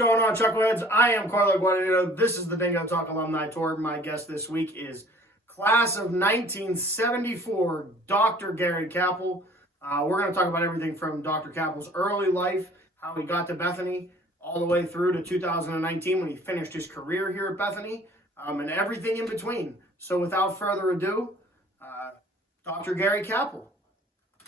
going on, Chuckleheads? I am Carlo Guadagnino. This is the Dingo Talk Alumni Tour. My guest this week is class of 1974, Dr. Gary Kappel. We're going to talk about everything from Dr. Kappel's early life, how he got to Bethany, all the way through to 2019 when he finished his career here at Bethany, and everything in between. So without further ado, Dr. Gary Kappel.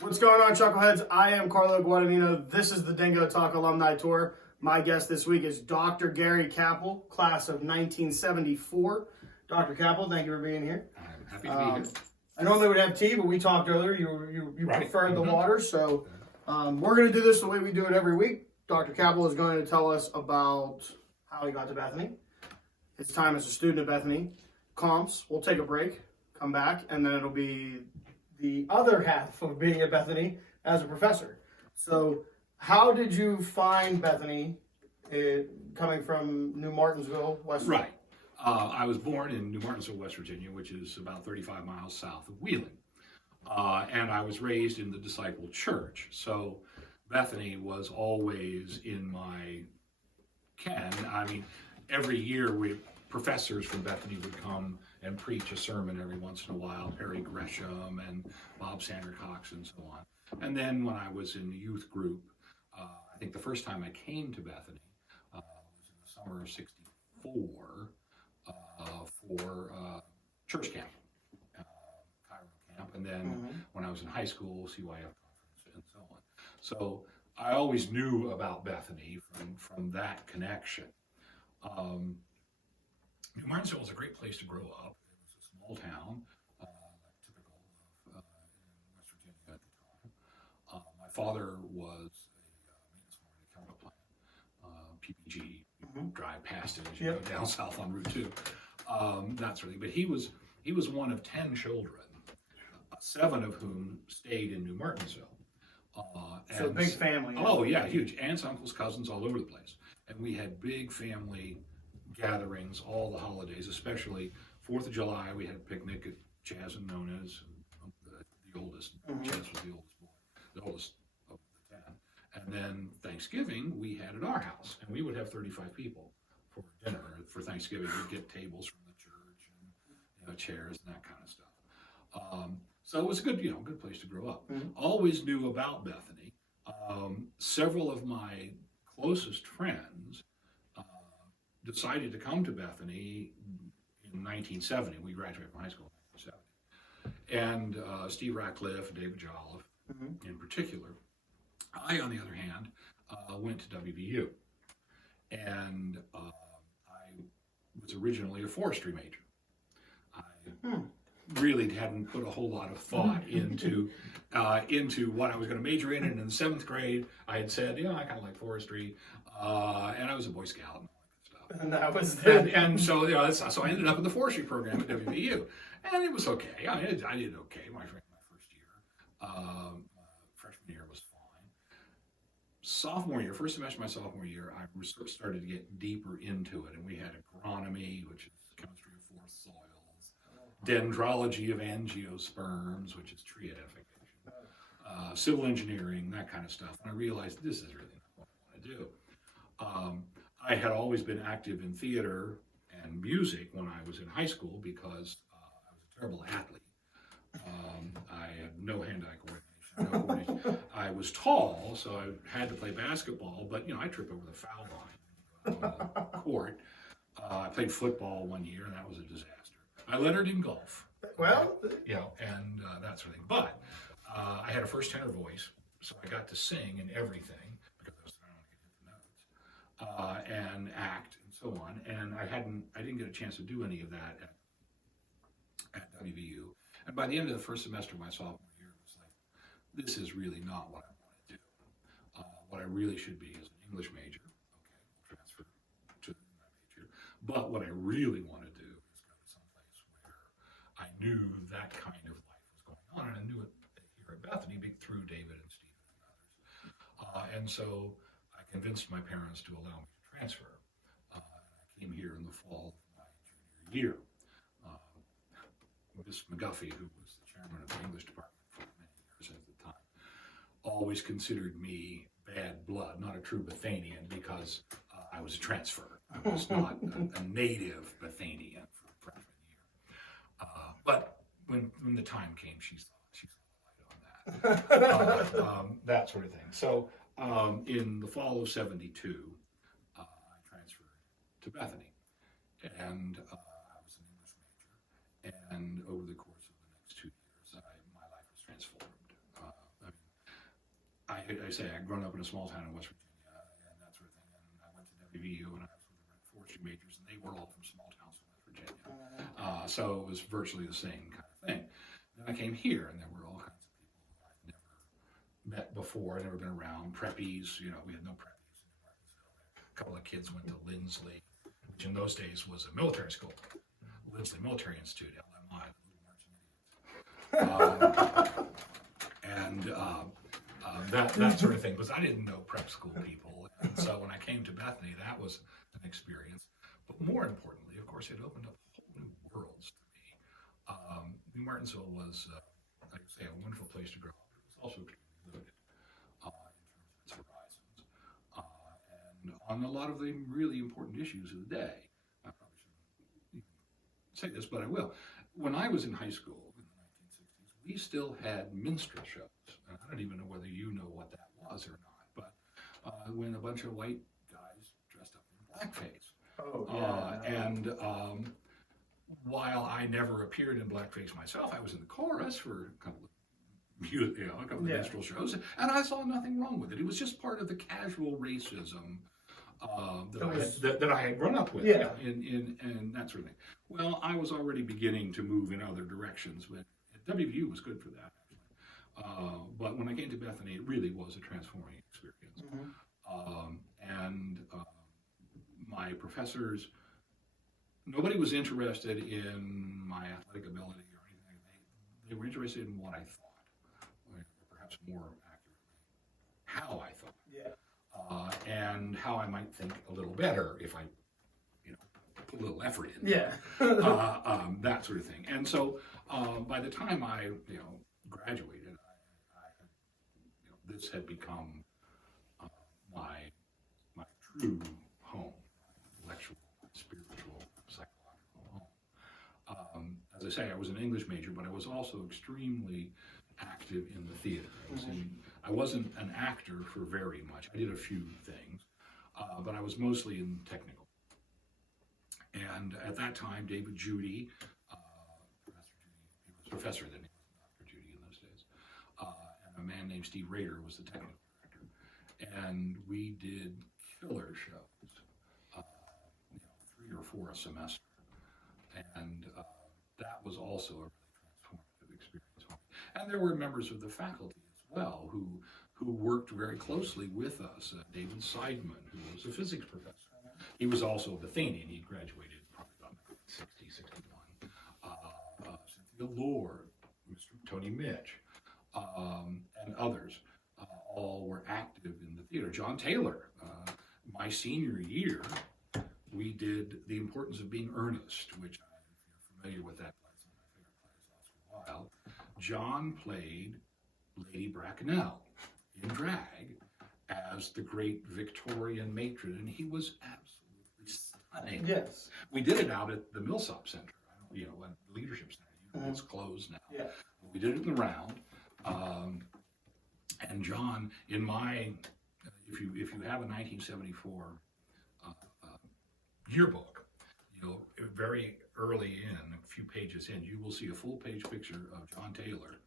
What's going on, Chuckleheads? I am Carlo Guadagnino. This is the Dingo Talk Alumni Tour. My guest this week is Dr. Gary Kappel, class of 1974. Dr. Kappel, thank you for being here. I'm happy to be here. I normally would have tea, but we talked earlier. You preferred the water, so we're going to do this the way we do it every week. Dr. Kappel is going to tell us about how he got to Bethany, his time as a student at Bethany, comps. We'll take a break, come back, and then it'll be the other half of being at Bethany as a professor. So how did you find Bethany coming from New Martinsville, West Virginia? Right. I was born in New Martinsville, West Virginia, which is about 35 miles south of Wheeling. And I was raised in the Disciple Church. So Bethany was always in my ken. I mean, every year professors from Bethany would come and preach a sermon every once in a while, Perry Gresham and Bob Sandercox and so on. And then when I was in the youth group, I think the first time I came to Bethany was in the summer of '64 for church camp, Cairo camp, and then when I was in high school, CYF conference, and so on. So I always knew about Bethany from that connection. New Martinsville was a great place to grow up. It was a small town, typical of in West Virginia at the time. My father was chemical plant, PPG, drive past it as you go down south on Route 2, that sort of thing. But he was one of 10 children, 7 of whom stayed in New Martinsville. So big family. Oh yeah, huge. Aunts, uncles, cousins all over the place. And we had big family gatherings all the holidays, especially 4th of July. We had a picnic at Chaz and Nona's, the oldest. Chaz was the oldest boy, the oldest of the 10. And then Thanksgiving, we had at our house, and we would have 35 people for dinner. For Thanksgiving, we'd get tables from the church and chairs and that kind of stuff. So it was a good place to grow up. Always knew about Bethany. Several of my closest friends decided to come to Bethany in 1970. We graduated from high school in 1970. And Steve Ratcliffe, David Jolliffe in particular. I, on the other hand, went to WVU, and I was originally a forestry major. I really hadn't put a whole lot of thought into what I was going to major in, and in the 7th grade, I had said, I kind of like forestry, and I was a Boy Scout and all that stuff. And that was and so so I ended up in the forestry program at WVU, and it was okay. I did okay my first year. Freshman year was fine. Sophomore year, first semester of my sophomore year, I started to get deeper into it, and we had agronomy, which is chemistry of forest soils, dendrology of angiosperms, which is tree identification, civil engineering, that kind of stuff. And I realized this is really not what I want to do. I had always been active in theater and music when I was in high school because I was a terrible athlete. I had no hand-eye coordination. I was tall, so I had to play basketball, but I tripped over the foul line on the court. I played football one year, and that was a disaster. I lettered in golf. Well, and that sort of thing. But I had a first tenor voice, so I got to sing and everything because I was trying to get the notes, and act and so on. And I didn't get a chance to do any of that at WVU. And by the end of the first semester of my sophomore year, it was like, this is really not what I want to do. What I really should be is an English major. Okay, we'll transfer to my major. But what I really want to do is go to someplace where I knew that kind of life was going on, and I knew it here at Bethany through David and Stephen and others. And so I convinced my parents to allow me to transfer. I came here in the fall of my junior year. Miss McGuffey, who was the chairman of the English department for many years at the time, always considered me bad blood, not a true Bethanian, because I was a transfer. I was not a native Bethanian for freshman year. But when the time came, she saw the light on that. That sort of thing. So in the fall of '72, I transferred to Bethany, and I was an English major. And over the course of the next 2 years, my life was transformed. I say I'd grown up in a small town in West Virginia and that sort of thing, and I went to WVU and I was with the forestry majors, and they were all from small towns in West Virginia. So it was virtually the same kind of thing. Then I came here, and there were all kinds of people who I'd never met before, never been around. Preppies, we had no preppies in Martinsville. A couple of kids went to Lindsley, which in those days was a military school. Lindsley Military Institute, LMI, the Little Marching Idiots. That sort of thing, because I didn't know prep school people. And so when I came to Bethany, that was an experience. But more importantly, of course, it opened up whole new worlds to me. New Martinsville was, like I say, a wonderful place to grow up. It was also extremely limited in terms of its horizons. And on a lot of the really important issues of the day, I probably shouldn't say this, but I will. When I was in high school in the 1960s, we still had minstrel shows. And I don't even know whether you know what that was or not, but when a bunch of white guys dressed up in blackface. Oh, yeah. And while I never appeared in blackface myself, I was in the chorus for a couple of minstrel shows, and I saw nothing wrong with it. It was just part of the casual racism that I had grown up with, in that sort of thing. Well, I was already beginning to move in other directions, but WVU was good for that, actually. But when I came to Bethany, it really was a transforming experience. Mm-hmm. My professors, nobody was interested in my athletic ability or anything. They were interested in what I thought, or perhaps more accurately, how I thought. Yeah. And how I might think a little better if I, put a little effort in. Yeah. That sort of thing. And so by the time I, graduated, this had become my true home, intellectual, spiritual, psychological home. As I say, I was an English major, but I was also extremely active in the theater. I wasn't an actor for very much. I did a few things, but I was mostly in technical. And at that time, David Judy, Professor then, he was Dr. Judy in those days, and a man named Steve Rader was the technical director. And we did killer shows, 3 or 4 a semester. And that was also a really transformative experience for me. And there were members of the faculty as well who worked very closely with us. David Seidman, who was a physics professor. He was also a Bethanian. He graduated probably about 1960, 61. Cynthia Lord, Mr. Tony Mitch, and others, all were active in the theater. John Taylor, my senior year, we did The Importance of Being Earnest, which, if you're familiar with that play, some of my favorite plays, Oscar Wilde. John played Lady Bracknell in drag as the great Victorian matron, and he was absolutely stunning. Yes. We did it out at the Millsop Center, at the Leadership Center. It's closed now. Yeah. We did it in the round. And John, in my, if you have a 1974 yearbook, very early in, a few pages in, you will see a full-page picture of John Taylor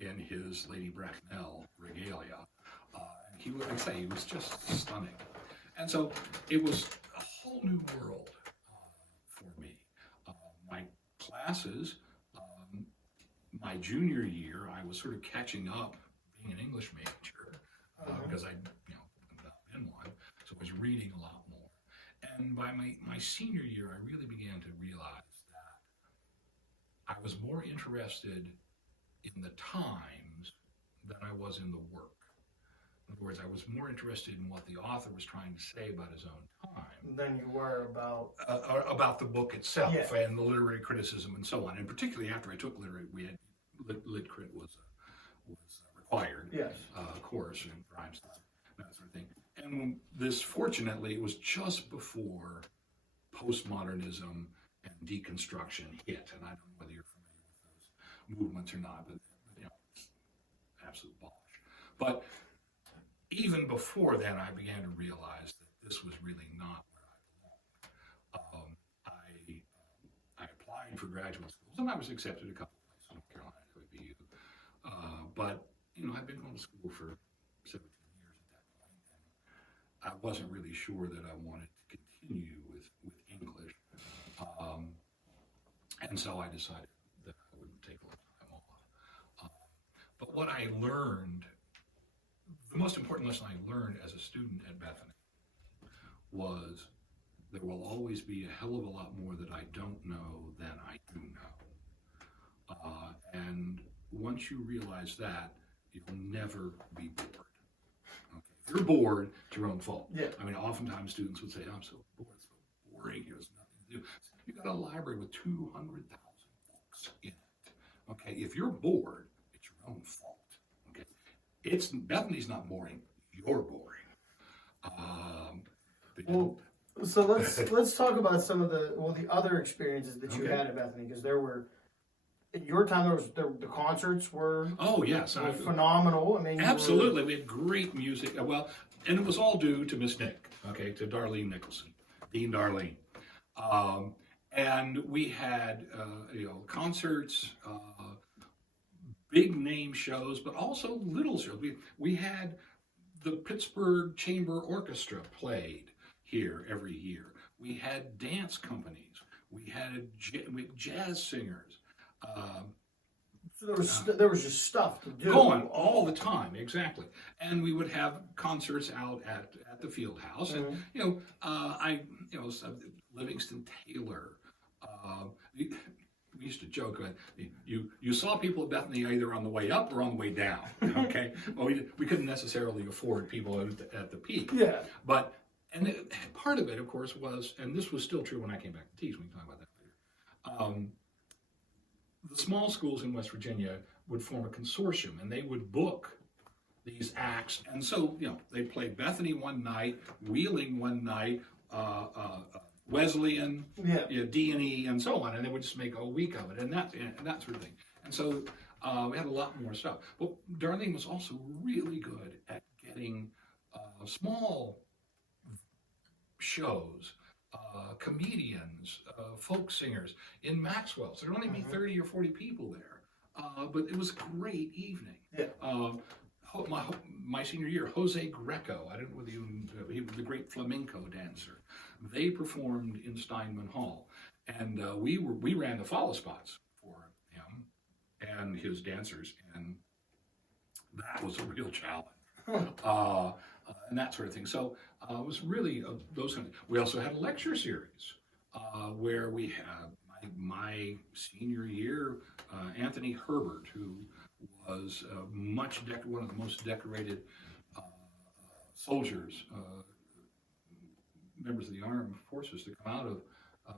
in his Lady Bracknell regalia. And he was just stunning. And so it was a whole new world for me. My classes, my junior year, I was sort of catching up being an English major because I'd not been one, so I was reading a lot more. And by my senior year, I really began to realize that I was more interested in the times than I was in the work. In other words, I was more interested in what the author was trying to say about his own time than you were about the book itself and the literary criticism and so on. And particularly after I took literary, we had lit crit was required course in Einstein, that sort of thing. And this, fortunately, was just before postmodernism and deconstruction hit. And I don't know whether you're familiar with those movements or not, but you know, absolute bosh. But even before then, I began to realize that this was really not where I belonged. I applied for graduate schools, and I was accepted a couple of places, North Carolina, WVU. But you know, I'd been going to school for 17 years at that point, and I wasn't really sure that I wanted to continue with English. And so I decided that I would take a little time off. But what I learned, the most important lesson I learned as a student at Bethany was there will always be a hell of a lot more that I don't know than I do know. And once you realize that, you'll never be bored. Okay. If you're bored, it's your own fault. Yeah. I mean, oftentimes students would say, I'm so bored, it's so boring, there's nothing to do. You got a library with 200,000 books in it. Okay, if you're bored, it's your own fault. Okay, Bethany's not boring, you're boring. Well, so let's talk about some of the other experiences that you had at Bethany, because there were, at your time, the concerts were phenomenal. I mean, absolutely, we had great music. Well, and it was all due to Miss Nick, okay, to Darlene Nicholson, Dean Darlene. And we had concerts, big name shows, but also little shows. We had the Pittsburgh Chamber Orchestra played here every year. We had dance companies. We had jazz singers. So there was just stuff to do. Going all the time, exactly. And we would have concerts out at the field house. And, Livingston Taylor. We used to joke that you saw people at Bethany either on the way up or on the way down. Okay, well, we couldn't necessarily afford people at the peak. Yeah, but part of it, of course, was, and this was still true when I came back to teach. We can talk about that later. The small schools in West Virginia would form a consortium, and they would book these acts. And so, they played Bethany one night, Wheeling one night, Wesleyan, D&E, and so on, and they would just make a week of it, and that sort of thing. And so we had a lot more stuff. But Darlene was also really good at getting small shows, comedians, folk singers in Maxwell's. There'd only be 30 or 40 people there, but it was a great evening. Yeah. My senior year, Jose Greco, I don't know whether he was the great flamenco dancer. They performed in Steinman Hall, and we ran the follow spots for him and his dancers, and that was a real challenge, and that sort of thing. So it was really those kind of. We also had a lecture series where we had my senior year, Anthony Herbert, who was one of the most decorated soldiers, members of the armed forces to come out of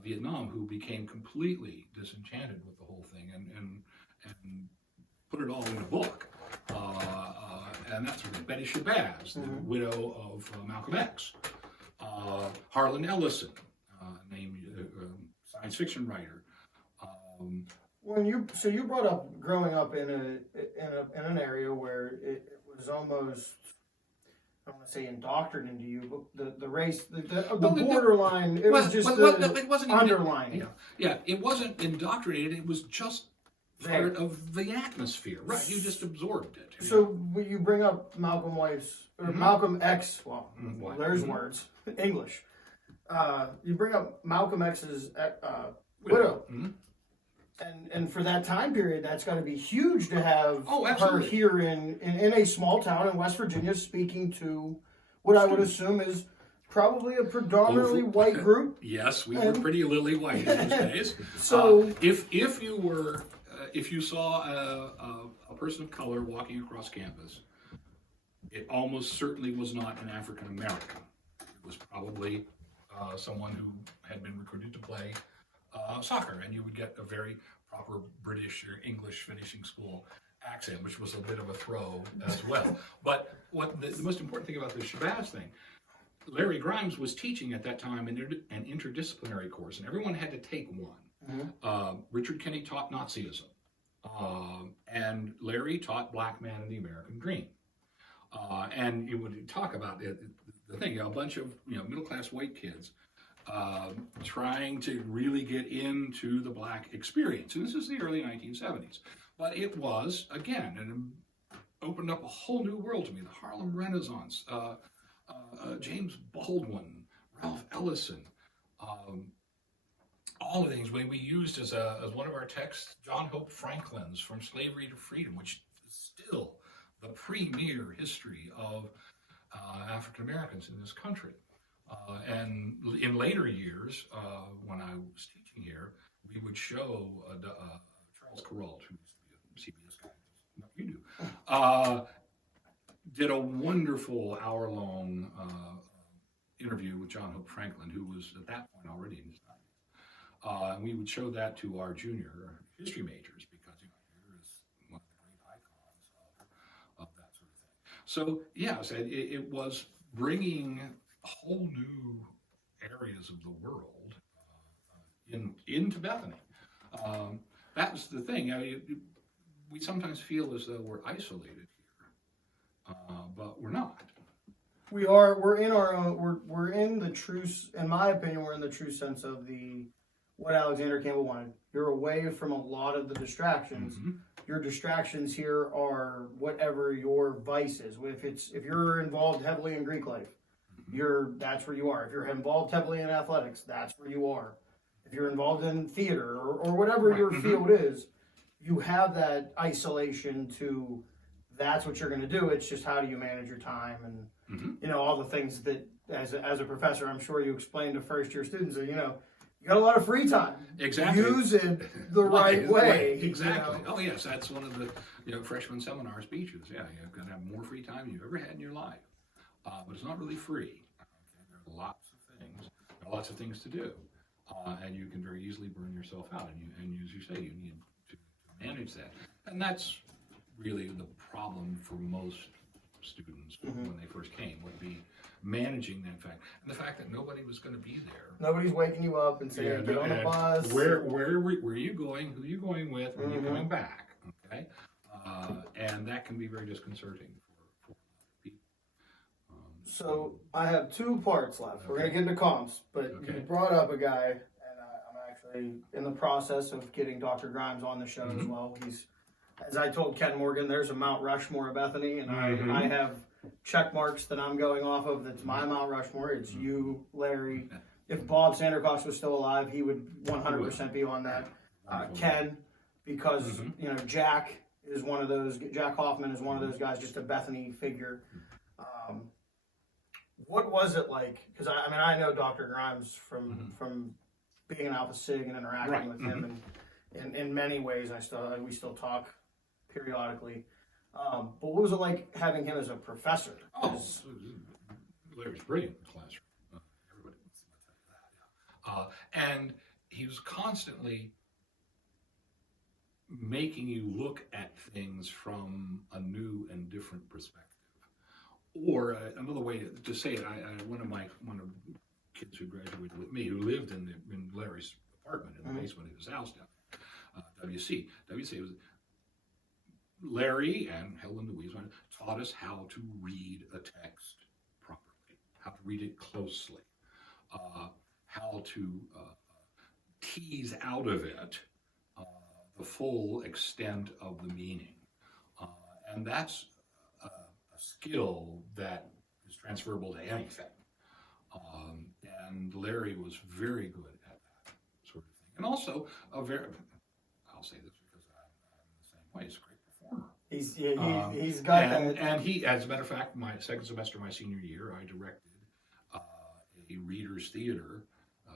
Vietnam, who became completely disenchanted with the whole thing and put it all in a book. And that's Betty Shabazz, the widow of Malcolm X. Harlan Ellison, named science fiction writer. So you brought up growing up in an area where it was almost, I don't want to say indoctrinated into you, but the race, the borderline, it wasn't underlining. Yeah, it wasn't indoctrinated. It was just part of the atmosphere, right? You just absorbed it. So when you bring up Malcolm X, there's words, English. You bring up Malcolm X's widow. Mm-hmm. And for that time period, that's got to be huge to have her absolutely. here in a small town in West Virginia, speaking to what I would assume is probably a predominantly white group. Yes, we were pretty lily white in those days. So if you saw a person of color walking across campus, it almost certainly was not an African American. It was probably someone who had been recruited to play soccer, and you would get a very proper British or English finishing school accent, which was a bit of a throw as well. But what the most important thing about the Shabazz thing, Larry Grimes was teaching at that time an interdisciplinary course, and everyone had to take one. Richard Kenny taught Nazism, and Larry taught Black Man and the American Dream. And you would talk about the thing, a bunch of middle-class white kids trying to really get into the Black experience. And this is the early 1970s. But it was, again, and opened up a whole new world to me. The Harlem Renaissance, James Baldwin, Ralph Ellison, all the things we used as one of our texts, John Hope Franklin's From Slavery to Freedom, which is still the premier history of African Americans in this country. And in later years, when I was teaching here, we would show Charles Kuralt, who used to be a CBS guy, what you do, did a wonderful hour-long interview with John Hope Franklin, who was at that point already in his 90s. And we would show that to our junior history majors because here is one of the great icons of that sort of thing. So yes, it was bringing whole new areas of the world into Bethany. That was the thing. We sometimes feel as though we're isolated here, but we're not. We are. We're in our own. We're in the true. In my opinion, we're in the true sense of what Alexander Campbell wanted. You're away from a lot of the distractions. Mm-hmm. Your distractions here are whatever your vice is. If you're involved heavily in Greek life, that's where you are. If you're involved heavily in athletics, that's where you are. If you're involved in theater or whatever your field is, you have that isolation to. That's what you're going to do. It's just how do you manage your time and all the things that as a professor, I'm sure you explain to first year students that you got a lot of free time. Exactly. Use it the right way. Exactly. Oh yes, that's one of the freshman seminar speeches. Yeah, you're going to have more free time than you've ever had in your life, but it's not really free. There are lots of things to do, and you can very easily burn yourself out. And as you say, you need to manage that, and that's really the problem for most students when they first came would be managing that fact, and the fact that nobody was going to be there. Nobody's waking you up and saying, "Get on the bus." Where are you going? Who are you going with? When you're coming back? Okay, and that can be very disconcerting for people. So I have 2 parts left. Okay. We're going to get into comps, but you brought up a guy, and I'm actually in the process of getting Dr. Grimes on the show as well. He's, as I told Ken Morgan, there's a Mount Rushmore of Bethany, and I have check marks that I'm going off of. That's my Mount Rushmore. It's you, Larry. If Bob Sandercock was still alive, he would 100% be on that. Ken, because Jack is one of those. Jack Hoffman is one of those guys, just a Bethany figure. What was it like? Because I know Dr. Grimes from being an Alpha Sig and interacting with him, and in many ways, we still talk periodically. But what was it like having him as a professor? Larry's brilliant in the classroom. Everybody will tell you that. And he was constantly making you look at things from a new and different perspective. Or another way to say it, one of the kids who graduated with me, who lived in Larry's apartment in the basement of his house down there, WC was. Larry and Helen Louise taught us how to read a text properly, how to read it closely, how to tease out of it the full extent of the meaning. And that's a skill that is transferable to anything. And Larry was very good at that sort of thing. And also, I'll say this because I'm the same way, he's a great performer. He's got that. And he, as a matter of fact, my second semester, my senior year, I directed a Reader's Theater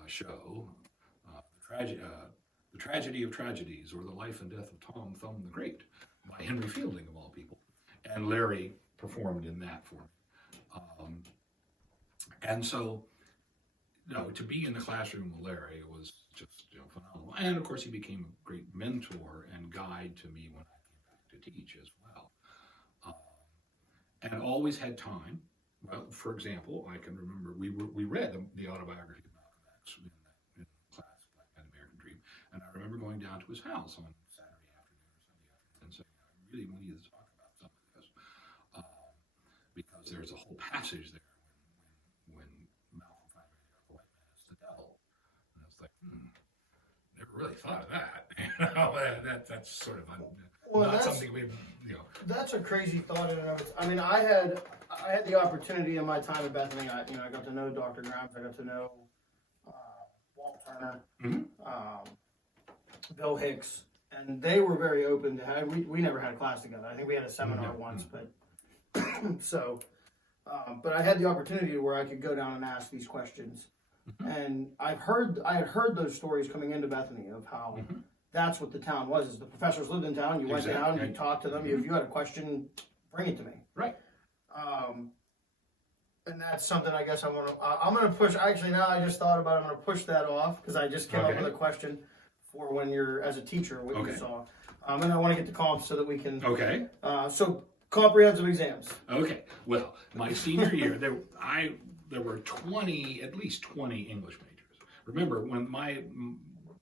show, The Tragedy of Tragedies, or The Life and Death of Tom Thumb the Great, by Henry Fielding, of all people. And Larry performed in that for me. And so, to be in the classroom with Larry was just phenomenal. And of course, he became a great mentor and guide to me when I came back to teach as well. And always had time Well, for example, I can remember we read the autobiography of Malcolm X in class, Black Man American Dream, and I remember going down to his house on Saturday afternoon or Sunday afternoon and saying, I really want you to talk about some of this, because there's a whole passage there when Malcolm finally said, the white man is the devil, and I was like, never really thought of that. That's sort of not something we've, That's a crazy thought in and of itself. I mean, I had the opportunity in my time at Bethany. I got to know Dr. Grimes. I got to know Walt Turner, Bill Hicks, and they were very open to have. We never had a class together. I think we had a seminar once, but so. But I had the opportunity where I could go down and ask these questions, and I had heard those stories coming into Bethany of how. That's what the town was. Is the professors lived in town. You went down, you talked to them. If you had a question, bring it to me. Right. And that's something I guess I'm gonna push. Actually, now I just thought about it. I'm gonna push that off because I just came up with a question for when you're as a teacher what you saw. And I want to get to comps so that we can. Okay. So comprehensive exams. Okay. Well, my senior year, there were at least 20 English majors. Remember when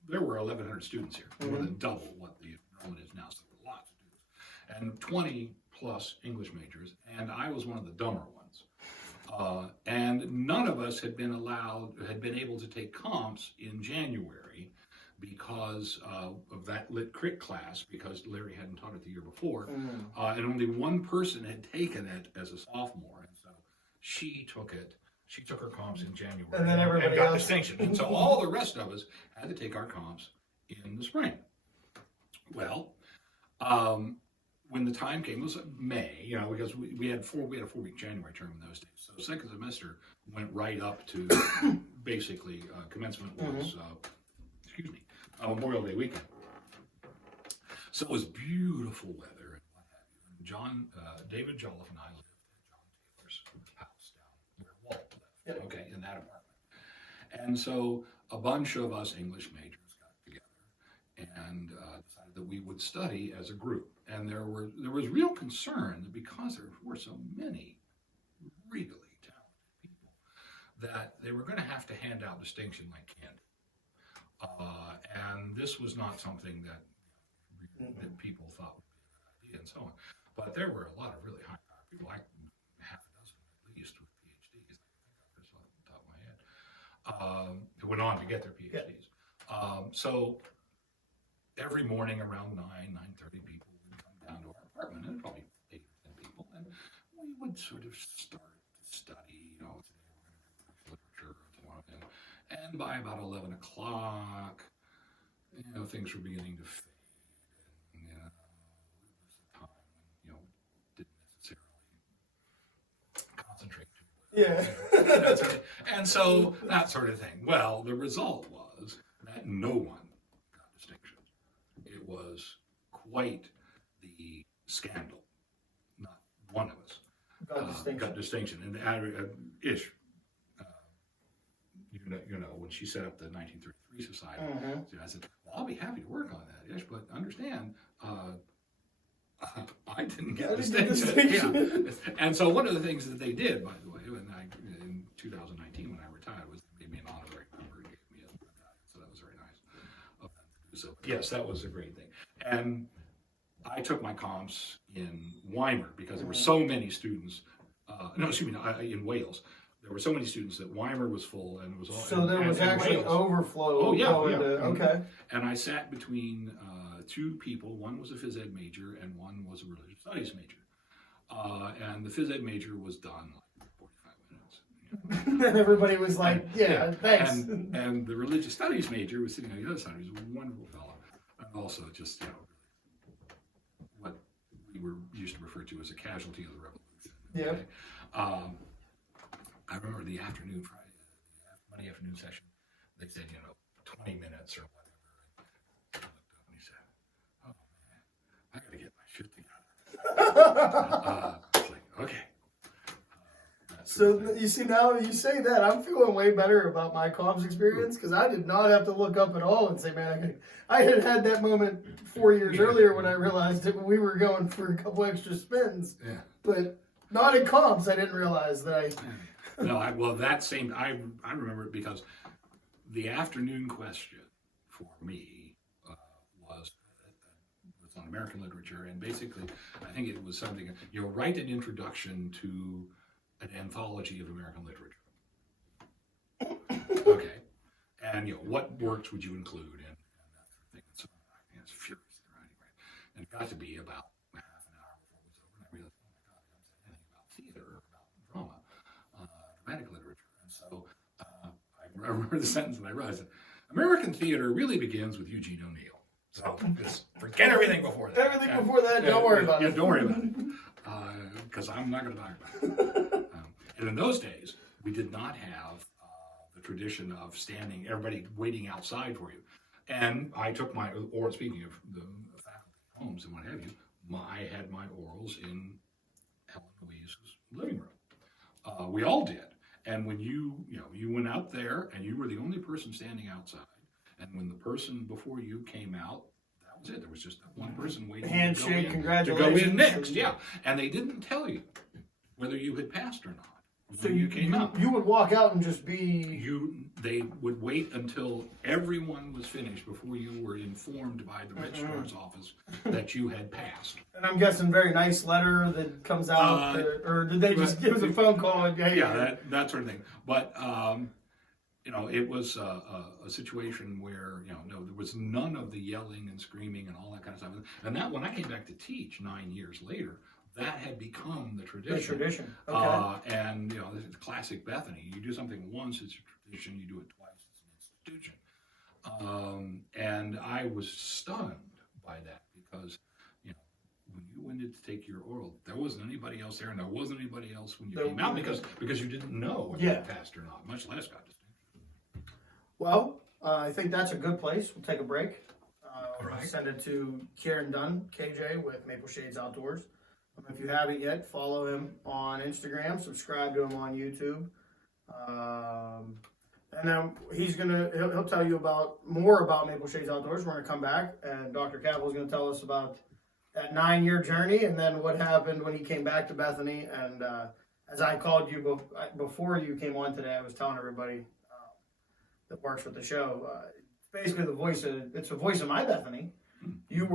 there were 1,100 students here, more than double what the enrollment is now, so there were lots of students, and 20 plus English majors, and I was one of the dumber ones. And none of us had been able to take comps in January because of that lit crit class, because Larry hadn't taught it the year before, and only one person had taken it as a sophomore, and so she took it. She took her comps in January and then everybody got else. distinction. And so all the rest of us had to take our comps in the spring. Well, when the time came, it was May, because we had a 4-week January term in those days. So second semester went right up to basically commencement was, Memorial Day weekend. So it was beautiful weather and what have you. And David Jolliffe and I lived at John Taylor's house down where Walt lived. Okay, in that apartment. And so a bunch of us English majors got together and decided that we would study as a group. And there was real concern that because there were so many really talented people that they were going to have to hand out distinction like candy. And this was not something that people thought would be a good idea and so on. But there were a lot of really high-powered people, like half a dozen at least with PhDs, just off the top of my head, who went on to get their PhDs. So every morning around 9:30, people would come down to our apartment, and probably 8 or 10 people, and we would sort of start to study, today we're going to do literature and so on. And by about 11 o'clock, things were beginning to fade. And, it was a time when, didn't necessarily concentrate too well. And so that sort of thing. Well, the result was that no one got distinction. It was quite the scandal. Not one of us got distinction. And Ish, when she set up the 1933 Society, I said, well, I'll be happy to work on that, Ish, but understand, I didn't get distinction. And so one of the things that they did, by the way, in 2019 when I retired, was they made me an honorary member and gave me a medallion. So that was very nice of them to do so. Yes, that was a great thing. And I took my comps in Weimar because there were so many students, in Wales. There were so many students that Weimar was full, and it was all. So there was actually Wales. overflow. Oh yeah, okay. And I sat between two people. One was a phys ed major, and one was a religious studies major. And the phys ed major was done like 45 minutes. And everybody was like, "Yeah, thanks." And the religious studies major was sitting on the other side. He was a wonderful fellow, and also just what we were used to refer to as a casualty of the revolution. Yeah. Okay? I remember the afternoon, Monday afternoon session, they said, 20 minutes or whatever. And he looked up and he said, oh man, I got to get my shit together. I was like, okay. So you see, now you say that, I'm feeling way better about my comms experience because I did not have to look up at all and say, man, I had that moment 4 years earlier when I realized that we were going for a couple extra spins. Yeah. But Not in comps. I didn't realize that No, I remember it because the afternoon question for me was on American literature, and basically, I think it was something, write an introduction to an anthology of American literature. Okay. And, what works would you include and that sort of thing. And so I was furious writing, right? And it got to be about half an hour before it was over, and I realized, oh my God, I haven't said anything about theater or about drama, dramatic literature. And so I remember the sentence that I wrote. I said, American theater really begins with Eugene O'Neill. So just forget everything before that. Everything before that, don't worry about it. Don't worry about it. Because I'm not going to talk about it. And in those days, we did not have the tradition of everybody waiting outside for you. And I took or speaking of the faculty homes and what have you, I had my orals in Helen Louise's living room. We all did. And when you went out there and you were the only person standing outside, and when the person before you came out, that was it. There was just one person waiting handshake, to go in next. Yeah. And they didn't tell you whether you had passed or not. So you came out. You would walk out and just be. They would wait until everyone was finished before you were informed by the registrar's office that you had passed. And I'm guessing very nice letter that comes out, or did they just give us a phone call? And, hey, that sort of thing. But it was a situation where there was none of the yelling and screaming and all that kind of stuff. And that when I came back to teach 9 years later, that had become the tradition. Okay. And this is classic Bethany. You do something once, it's a tradition. You do it twice, it's an institution. And I was stunned by that because when you went in to take your oral, there wasn't anybody else there, and there wasn't anybody else when you came out because you didn't know if you passed or not, much less got distinction. Well, I think that's a good place. We'll take a break. All right. Send it to Kieran Dunn, KJ, with Maple Shades Outdoors. If you haven't yet, follow him on Instagram, subscribe to him on YouTube. And then he'll tell you more about Maple Shades Outdoors. We're going to come back, and Dr. Kappel is going to tell us about that 9-year journey and then what happened when he came back to Bethany. And as I called you before you came on today, I was telling everybody that works with the show, basically it's the voice of my Bethany. You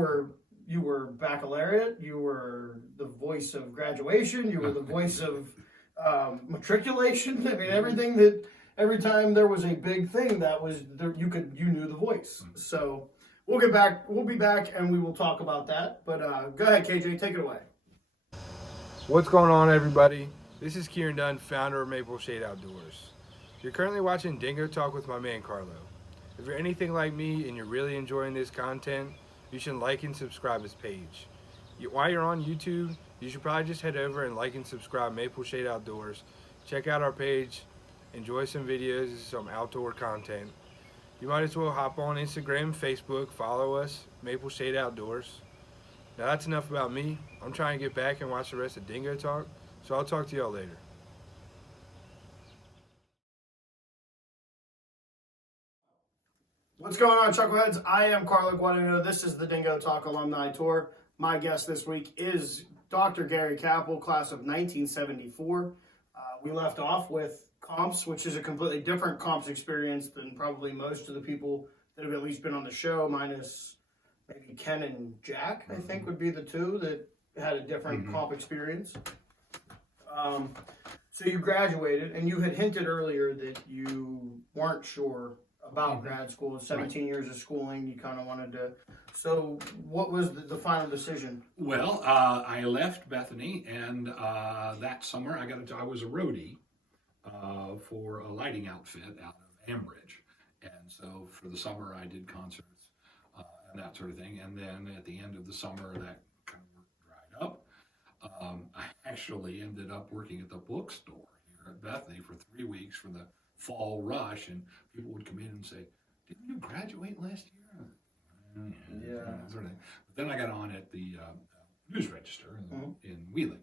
were baccalaureate, you were the voice of graduation, you were the voice of matriculation. I mean, everything that every time there was a big thing that was there, you knew the voice. So we'll be back and we will talk about that. But go ahead, KJ, take it away. What's going on, everybody? This is Kieran Dunn, founder of Maple Shade Outdoors. You're currently watching Dingo Talk with my man Carlo. If you're anything like me and you're really enjoying this content, you should like and subscribe his page. While you're on YouTube, you should probably just head over and like and subscribe Maple Shade Outdoors. Check out our page, enjoy some videos, some outdoor content. You might as well hop on Instagram, Facebook, follow us, Maple Shade Outdoors. Now that's enough about me. I'm trying to get back and watch the rest of Dingo Talk, so I'll talk to y'all later. What's going on, Chuckleheads? I am Carlo Guadagnino. This is the Dingo Talk Alumni Tour. My guest this week is Dr. Gary Kappel, class of 1974. We left off with comps, which is a completely different comps experience than probably most of the people that have at least been on the show, minus maybe Ken and Jack, I think would be the two that had a different comp experience. So you graduated, and you had hinted earlier that you weren't sure about grad school. 17 years of schooling, you kind of wanted to. So what was the final decision? Well, I left Bethany, and that summer I was a roadie for a lighting outfit out of Ambridge. And so for the summer I did concerts and that sort of thing. And then at the end of the summer that kind of dried up. I actually ended up working at the bookstore here at Bethany for 3 weeks for the fall rush, and people would come in and say, "Didn't you graduate last year?" Yeah. Sort of thing. But then I got on at the News Register in Wheeling.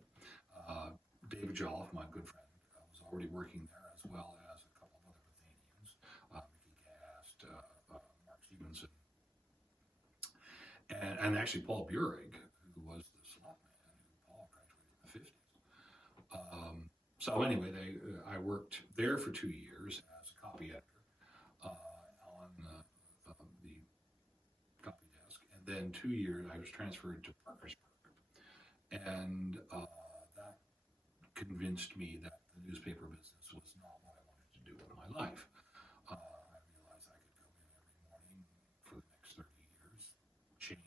David Jolliffe, my good friend, was already working there, as well as a couple of other Bethanians, Mickey Gast, Mark Stevenson, and actually Paul Burig, who was the slot man who Paul graduated in the 50s. So anyway, I worked there for 2 years as a copy editor on the copy desk, and then 2 years I was transferred to Parkersburg, and that convinced me that the newspaper business was not what I wanted to do in my life. I realized I could go in every morning for the next 30 years, change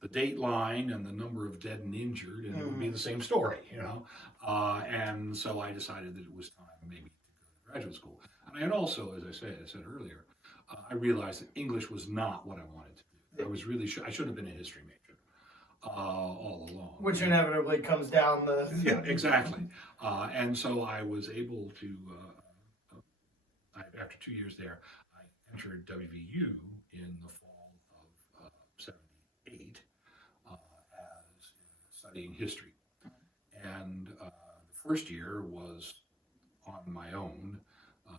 the date line and the number of dead and injured, and it would be the same story, you know. And so I decided that it was time maybe to go to graduate school. And I had also, as I said earlier, I realized that English was not what I wanted to do. I should have been a history major all along. Which inevitably comes down the... Yeah, exactly. And so I was able to, after 2 years there, I entered WVU in the fall of 78 as studying history. And the first year was on my own dime.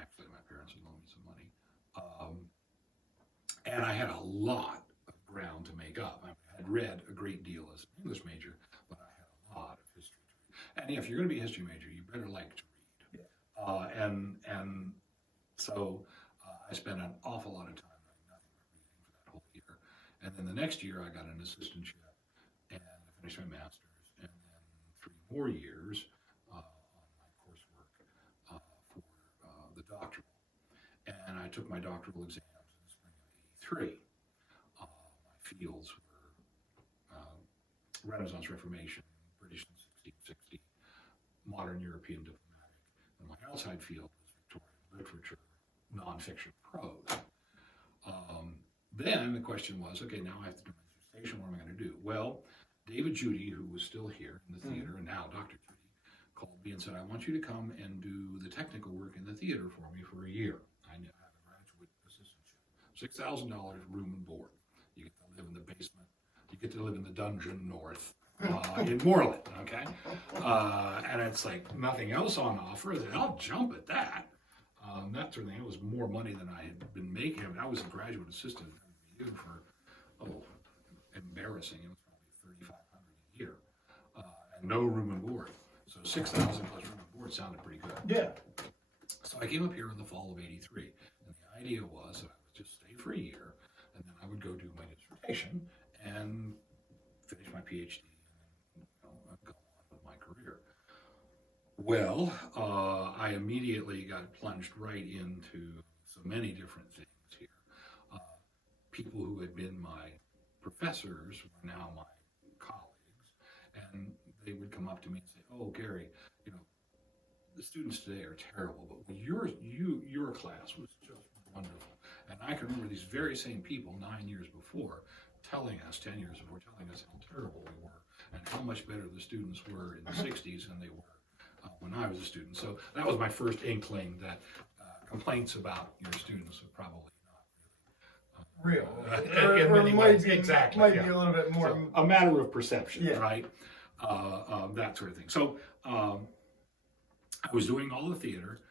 Actually, my parents had loaned me some money. And I had a lot of ground to make up. I had read a great deal as an English major, but I had a lot of history to read. And if you're going to be a history major, you better like to read. Yeah. And so I spent an awful lot of time doing nothing but reading for that whole year. And then the next year, I got an assistantship, and I finished my master's. And then 3 more years on my coursework for the doctoral. And I took my doctoral exams in the spring of '83. My fields were Renaissance Reformation, British in 1660, modern European diplomatic, and my outside field was Victorian literature, nonfiction prose. Then the question was, okay, now I have to do my dissertation. What am I going to do? Well, David Judy, who was still here in the theater, and now Dr. Judy, called me and said, I want you to come and do the technical work in the theater for me for a year. I have a graduate assistantship. $6,000 room and board. You get to live in the basement. You get to live in the dungeon north in Moreland, okay? And it's like nothing else on offer. Then I'll jump at that. That sort of thing. It was more money than I had been making. I mean, I was a graduate assistant for, embarrassing. It was probably $3,500 a year, and no room and board. So $6,000 plus room and board sounded pretty good. Yeah. So I came up here in the fall of '83, and the idea was that I would just stay for a year, and then I would go do my dissertation and finish my PhD, and then go on with my career. Well, I immediately got plunged right into so many different things here. People who had been my professors were now my colleagues, and they would come up to me and say, "Oh, Gary, the students today are terrible, but your class was just wonderful." And I can remember these very same people 9 years before telling us, 10 years before, telling us how terrible we were and how much better the students were in the 60s than they were when I was a student. So that was my first inkling that complaints about your students are probably not Real. in many ways. Exactly. Might be a little bit more. So, a matter of perception, Yeah. right? That sort of thing. So I was doing all the theater,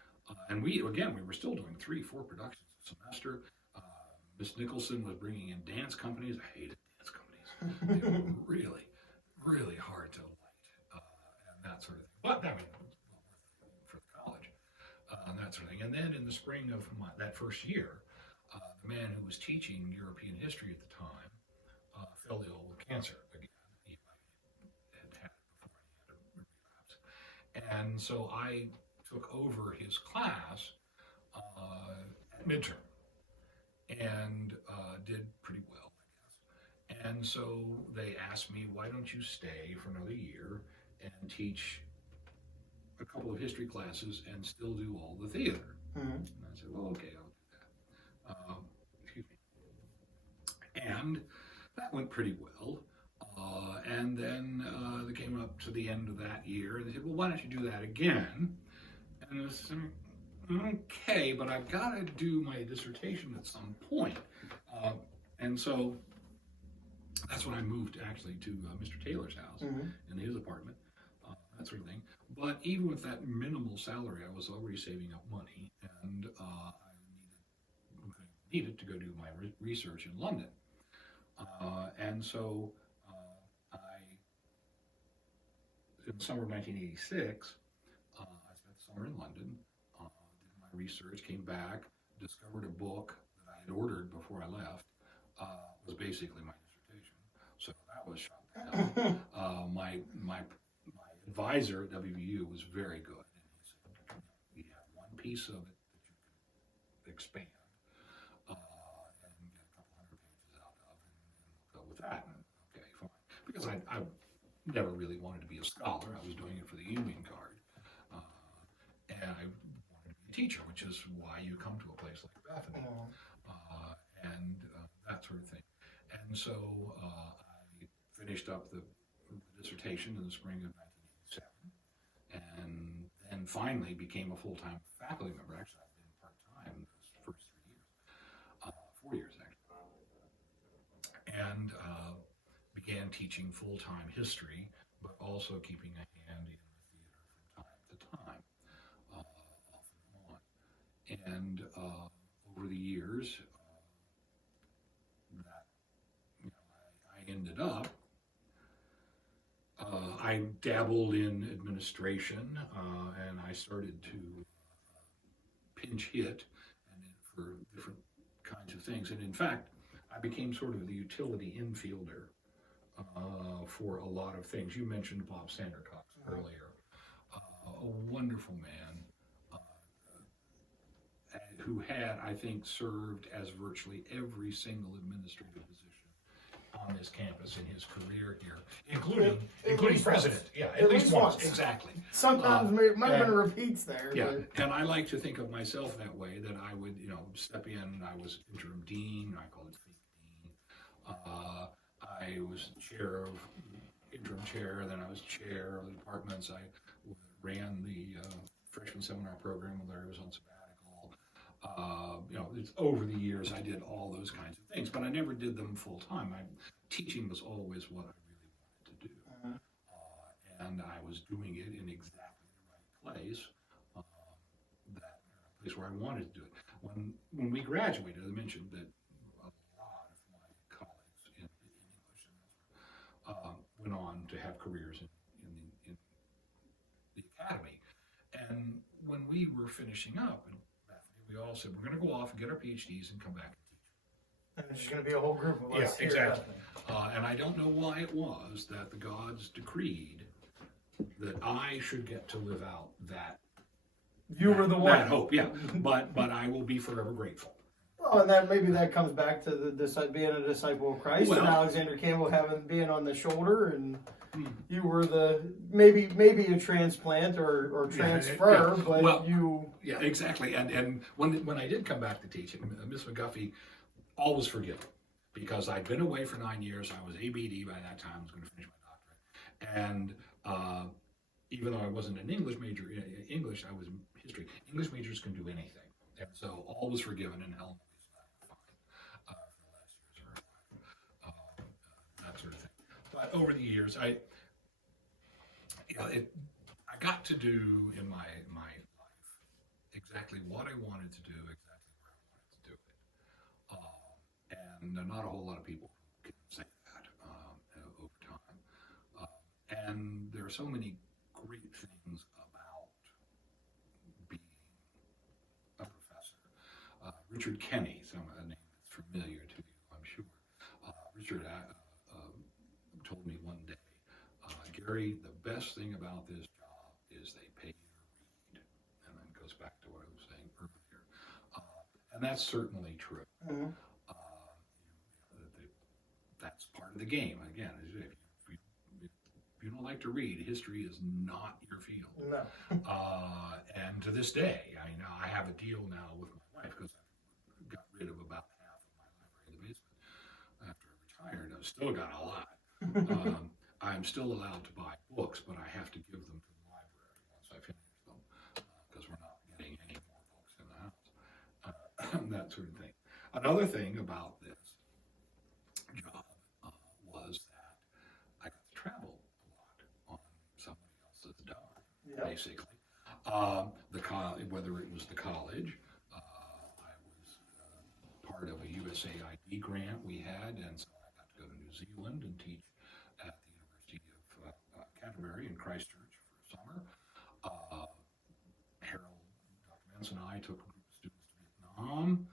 and we were still doing 3-4 productions a semester. Miss Nicholson was bringing in dance companies. I hated dance companies. They were really, really hard to light, and that sort of thing. But I mean, it was well worth it for the college, and that sort of thing. And then in the spring of that first year, the man who was teaching European history at the time fell ill with cancer again. He had had it before, and he had a relapse. And so I took over his class at midterm and did pretty well, I guess. And so they asked me, why don't you stay for another year and teach a couple of history classes and still do all the theater? And I said, well, okay, I'll do that. Excuse me. And that went pretty well. And then they came up to the end of that year and they said, well, why don't you do that again? And I said, okay, but I've got to do my dissertation at some point. And so that's when I moved actually to Mr. Taylor's house in his apartment, that sort of thing. But even with that minimal salary, I was already saving up money, and I needed to go do my research in London. And so I in the summer of 1986, I spent the summer in London, did my research, came back, discovered a book that I had ordered before I left, was basically my dissertation. So that was shot down. My advisor at WVU was very good, and he said, "We have one piece of it that you can expand, and get a couple hundred pages out of, and we'll go with that." And, okay, fine. Because I never really wanted to be a scholar. I was doing it for the Union card, and I wanted to be a teacher, which is why you come to a place like Bethany, and that sort of thing. And so I finished up the dissertation in the spring of 1987, and then finally became a full-time faculty member. Actually, I've been part-time those first 3 years, 4 years actually, and began teaching full-time history, but also keeping a hand in the theater from time to time, off and on. And over the years, that I ended up. I dabbled in administration, and I started to pinch hit and for different kinds of things. And in fact, I became sort of the utility infielder for a lot of things. You mentioned Bob Sandercox earlier, a wonderful man who had, I think, served as virtually every single administrative position on this campus in his career here, including president. Once. Yeah, at least once. Exactly. Sometimes it might have been repeats there. Yeah, but. and I like to think of myself that way, that I would, step in. I was interim dean. I called it fake dean. I was interim chair, then I was chair of the departments. I ran the freshman seminar program when Larry was on sabbatical. It's over the years I did all those kinds of things, but I never did them full time. Teaching was always what I really wanted to do, and I was doing it in exactly the right place, that place where I wanted to do it. When we graduated, I mentioned that a lot of my colleagues in English went on to have careers in the academy, and when we were finishing up, we all said, we're going to go off and get our PhDs and come back and teach. And there's going to be a whole group of us. Yeah, exactly. And I don't know why it was that the gods decreed that I should get to live out that. You were the one. That hope, yeah. But I will be forever grateful. Well, and maybe that comes back to being a disciple of Christ, and Alexander Campbell being on the shoulder, and you were maybe a transplant or transfer, but you. Yeah, exactly. And when I did come back to teaching, Miss McGuffey always forgiven, because I'd been away for 9 years. I was ABD by that time. I was going to finish my doctorate, and even though I wasn't an English major, I was in history. English majors can do anything, and so all was forgiven in Alumni. That sort of thing. But over the years, I got to do in my life exactly what I wanted to do, exactly where I wanted to do it. And not a whole lot of people can say that over time. And there are so many great things about being a professor. Richard Kenny, a name that's familiar to you, I'm sure. Richard told me one day, Gary, the best thing about this job is they pay you to read. And then it goes back to what I was saying earlier. And that's certainly true. Mm-hmm. That's part of the game. Again, if you don't like to read, history is not your field. No. And to this day, I have a deal now with my wife, because I got rid of about half of my library in the basement after I retired. I've still got a lot. I'm still allowed to buy books, but I have to give them to the library once I finish them, because we're not getting any more books in the house. That sort of thing. Another thing about this job was that I got to travel a lot on somebody else's dime, basically. Whether it was the college, I was part of a USAID grant we had, and so I got to go to New Zealand and teach at the University of Canterbury and Christchurch for summer. Harold, Dr. Mens and I took a group of students to Vietnam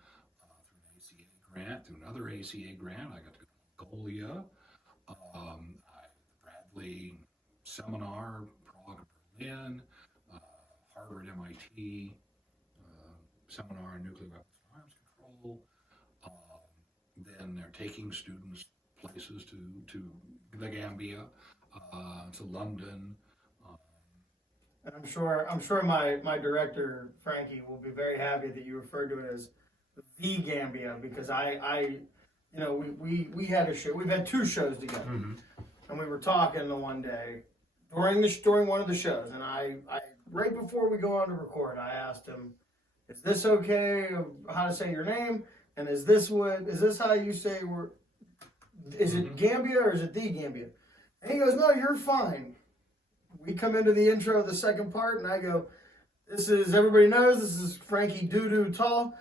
through an ACA grant, through another ACA grant. I got to go to Mongolia. Bradley seminar, Prague, Berlin, Harvard, MIT seminar on nuclear weapons and arms control. Then they're taking students places to the Gambia, to London. And I'm sure my director Frankie will be very happy that you referred to it as the Gambia, because we had a show. We've had two shows together, and we were talking the one day during one of the shows, and I right before we go on to record, I asked him, "Is this okay? How to say your name? And is this how you say is it Gambia or is it the Gambia?" And he goes, "No, you're fine." We come into the intro of the second part, and I go, everybody knows, this is Frankie Doo-Doo Tall.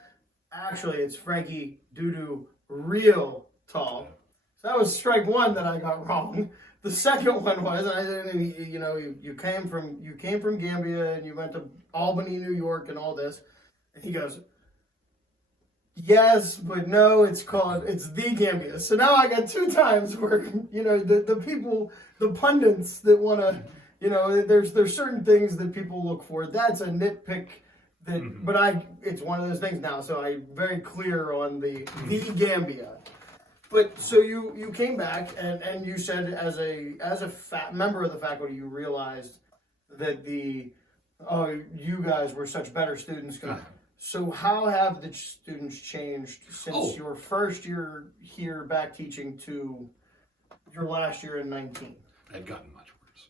Actually, it's Frankie Doo-Doo Real Tall. So that was strike one that I got wrong. The second one was, you came from Gambia, and you went to Albany, New York, and all this. And he goes, "Yes, but no, it's the Gambia." So now I got two times where, the people, the pundits that want to, there's certain things that people look for. That's a nitpick but it's one of those things now. So I'm very clear on the Gambia. But so you came back and you said as a member of the faculty, you realized that you guys were such better students. So how have the students changed since your first year here back teaching to your last year in 19? They've gotten much worse.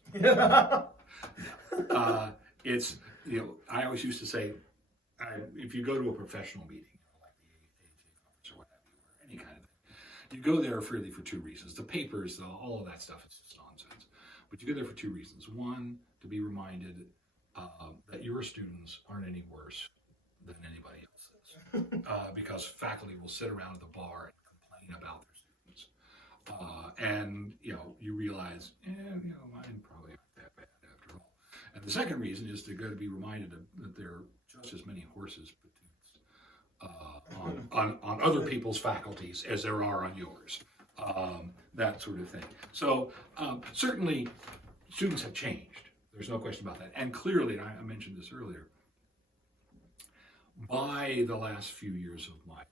It's, I always used to say, if you go to a professional meeting, like the AHA conference or what have you, or any kind of thing, you go there really for two reasons. The papers, all of that stuff is just nonsense. But you go there for two reasons. One, to be reminded that your students aren't any worse than anybody else's, because faculty will sit around at the bar and complain about their students, and you realize, mine probably aren't that bad after all. And the second reason is to go to be reminded that there are just as many horses on other people's faculties as there are on yours, that sort of thing. So certainly students have changed. There's no question about that. And clearly, and I mentioned this earlier, by the last few years of my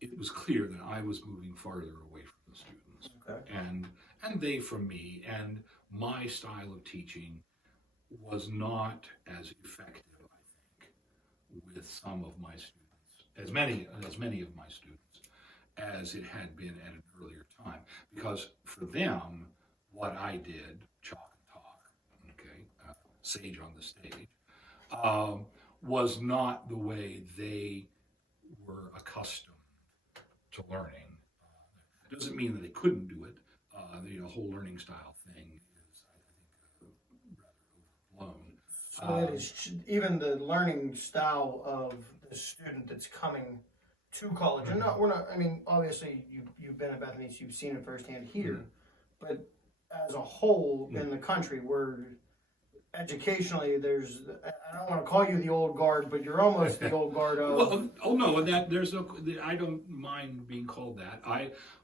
teaching, it was clear that I was moving farther away from the students, and they from me, and my style of teaching was not as effective, I think, with some of my students, as many of my students, as it had been at an earlier time. Because for them, what I did, chalk and talk, sage on the stage, was not the way they were accustomed to learning. It doesn't mean that they couldn't do it. The whole learning style thing is, I think, rather overblown. So it is even the learning style of the student that's coming to college. And we're not. I mean, obviously, you've been at Bethany, so you've seen it firsthand here. But as a whole in the country, we're educationally, I don't want to call you the old guard, but you're almost the old guard of. Well, no, I don't mind being called that.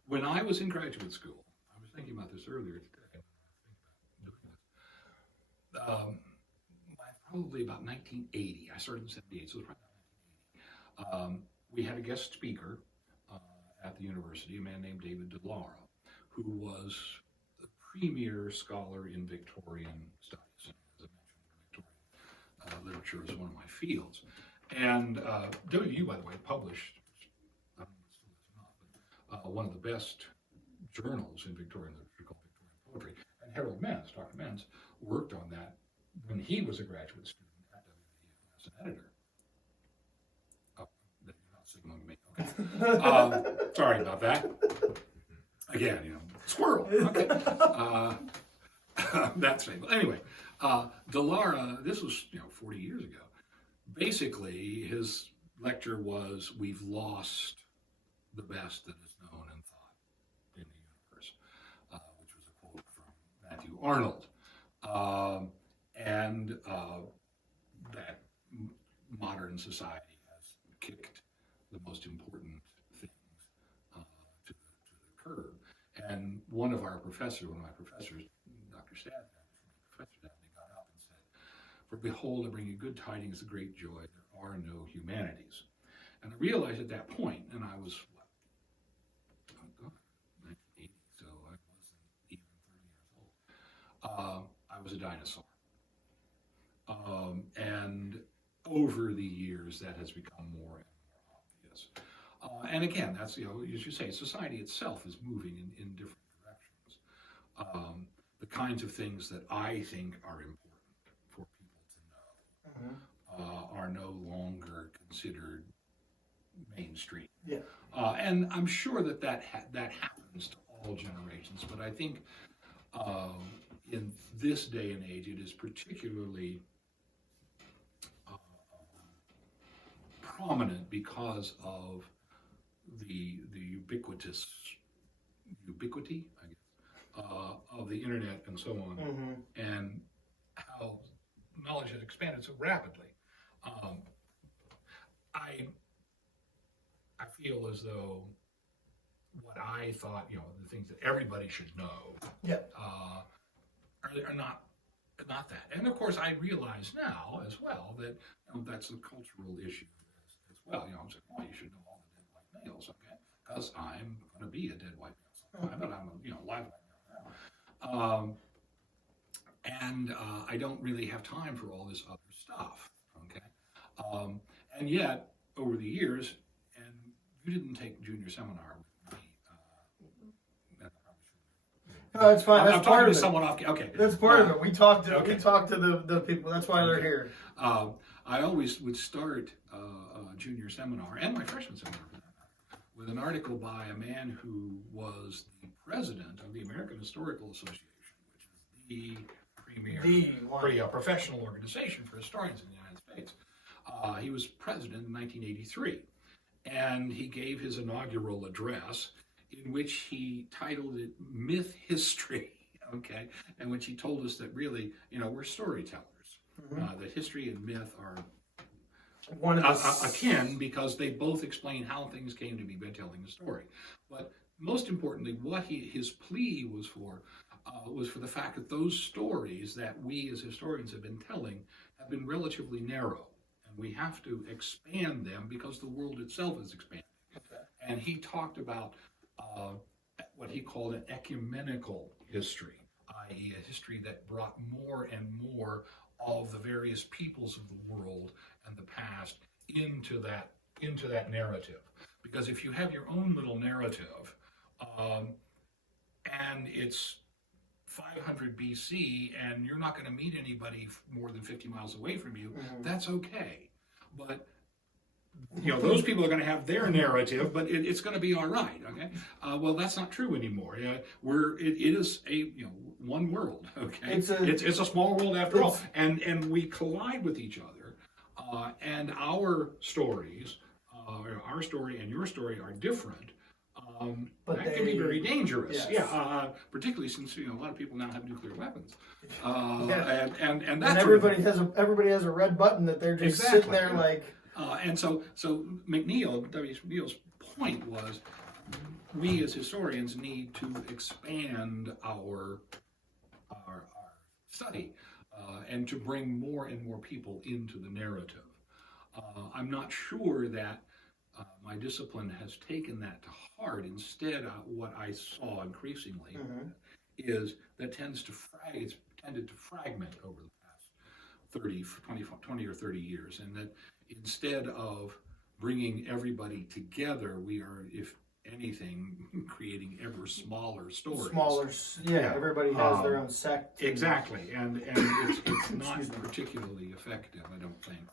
When I was in graduate school, I was thinking about this earlier today. Probably about 1980. I started in 78, so it was probably 1980. We had a guest speaker at the university, a man named David DeLauro, who was the premier scholar in Victorian studies. Literature is one of my fields. And WVU, by the way, published, I don't know if it still is or not, but one of the best journals in Victorian literature called Victorian Poetry. And Harold Mens, Dr. Mens, worked on that when he was a graduate student at WVU as an editor. Oh, you're not signaling me. Okay. Sorry about that. Again, squirrel. Okay. That's fable. Anyway. DeLauro, this was 40 years ago. Basically, his lecture was, "We've lost the best that is known and thought in the universe," which was a quote from Matthew Arnold. and that modern society has kicked the most important things to the curb. And one of my professors, Dr. Stadman, got up and said, "For behold, I bring you good tidings of great joy. There are no humanities." And I realized at that point, and I was, what, oh God, 1980, so I wasn't even 30 years old. I was a dinosaur. And over the years, that has become more and more obvious. And again, that's, as you say, society itself is moving in different directions. The kinds of things that I think are important for people to know are no longer considered mainstream. Yeah. And I'm sure that happens to all generations, but I think in this day and age, it is particularly prominent because of the ubiquity, I guess, of the internet and so on, and how knowledge has expanded so rapidly. I feel as though what I thought, the things that everybody should know, are not that. And of course, I realize now as well that that's a cultural issue as well. I'm saying, well, you should know all the dead white males, okay? Because I'm going to be a dead white male sometime, but I'm a live white male now. And I don't really have time for all this other stuff, okay? And yet, over the years, and you didn't take junior seminar with me. No, it's fine. That's I'm part talking of to it. someone off. Okay, That's part of it. We talked to okay. the people. That's why they're here. I always would start a junior seminar and my freshman seminar for that matter, with an article by a man who was the president of the American Historical Association, which is the premier professional organization for historians in the United States. He was president in 1983, and he gave his inaugural address, in which he titled it "Myth History," okay, and which he told us that really, we're storytellers, that history and myth are akin because they both explain how things came to be by telling a story. But most importantly, what his plea was for the fact that those stories that we as historians have been telling have been relatively narrow, and we have to expand them because the world itself is expanding. Okay. And he talked about what he called an ecumenical history, i.e. a history that brought more and more of the various peoples of the world and the past into that narrative. Because if you have your own little narrative, and it's 500 BC, and you're not going to meet anybody more than 50 miles away from you, that's okay. But those people are going to have their narrative, but it's going to be all right. Okay. Well, that's not true anymore. It is a one world. Okay. It's a small world after all, and we collide with each other, and our stories, our story and your story are different. But that can be very dangerous. Yes. Yeah. Particularly since a lot of people now have nuclear weapons. And everybody has a red button that they're just sitting there like. And so W.H. McNeil's point was, we as historians need to expand our study and to bring more and more people into the narrative. I'm not sure that my discipline has taken that to heart. Instead, what I saw increasingly is that it's tended to fragment over the past 20 or 30 years, and that instead of bringing everybody together, we are, if anything, creating ever smaller stories. Everybody has their own sect. Exactly, and it's not particularly effective, I don't think,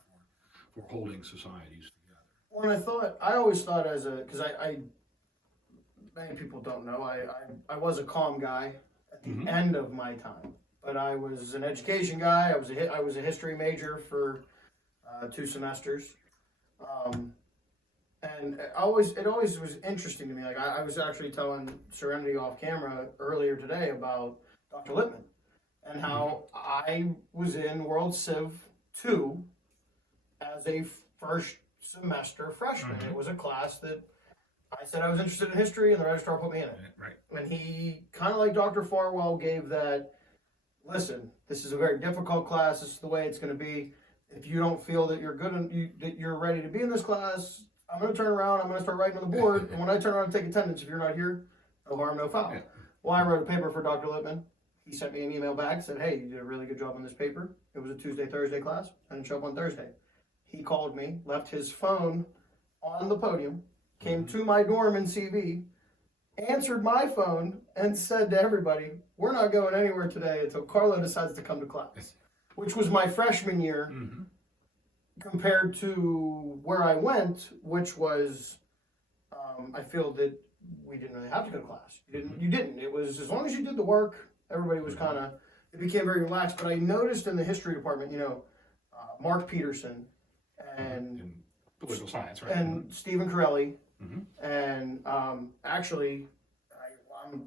for holding societies together. Well, I always thought because many people don't know, I was a comm guy at the end of my time, but I was an education guy. I was a history major for 2 semesters, and it always was interesting to me. Like I was actually telling Serenity off camera earlier today about Dr. Lippman, and how I was in World Civ 2 as a first semester freshman. It was a class that I said I was interested in history, and the registrar put me in it. Right. And he, kind of like Dr. Farwell, gave that, listen, this is a very difficult class. This is the way it's going to be. If you don't feel that you're good and that you're ready to be in this class, I'm going to turn around. I'm going to start writing on the board. And when I turn around and take attendance, if you're not here, no harm, no foul. Yeah. Well, I wrote a paper for Dr. Lippman. He sent me an email back, said, hey, you did a really good job on this paper. It was a Tuesday, Thursday class. I didn't show up on Thursday. He called me, left his phone on the podium, came to my dorm in CV, answered my phone, and said to everybody, we're not going anywhere today until Carlo decides to come to class, which was my freshman year compared to where I went, which was, I feel that we didn't really have to go to class. You didn't. It was, as long as you did the work, everybody was kind of, it became very relaxed. But I noticed in the history department, Mark Peterson and In political science, right? and Stephen Corelli, and actually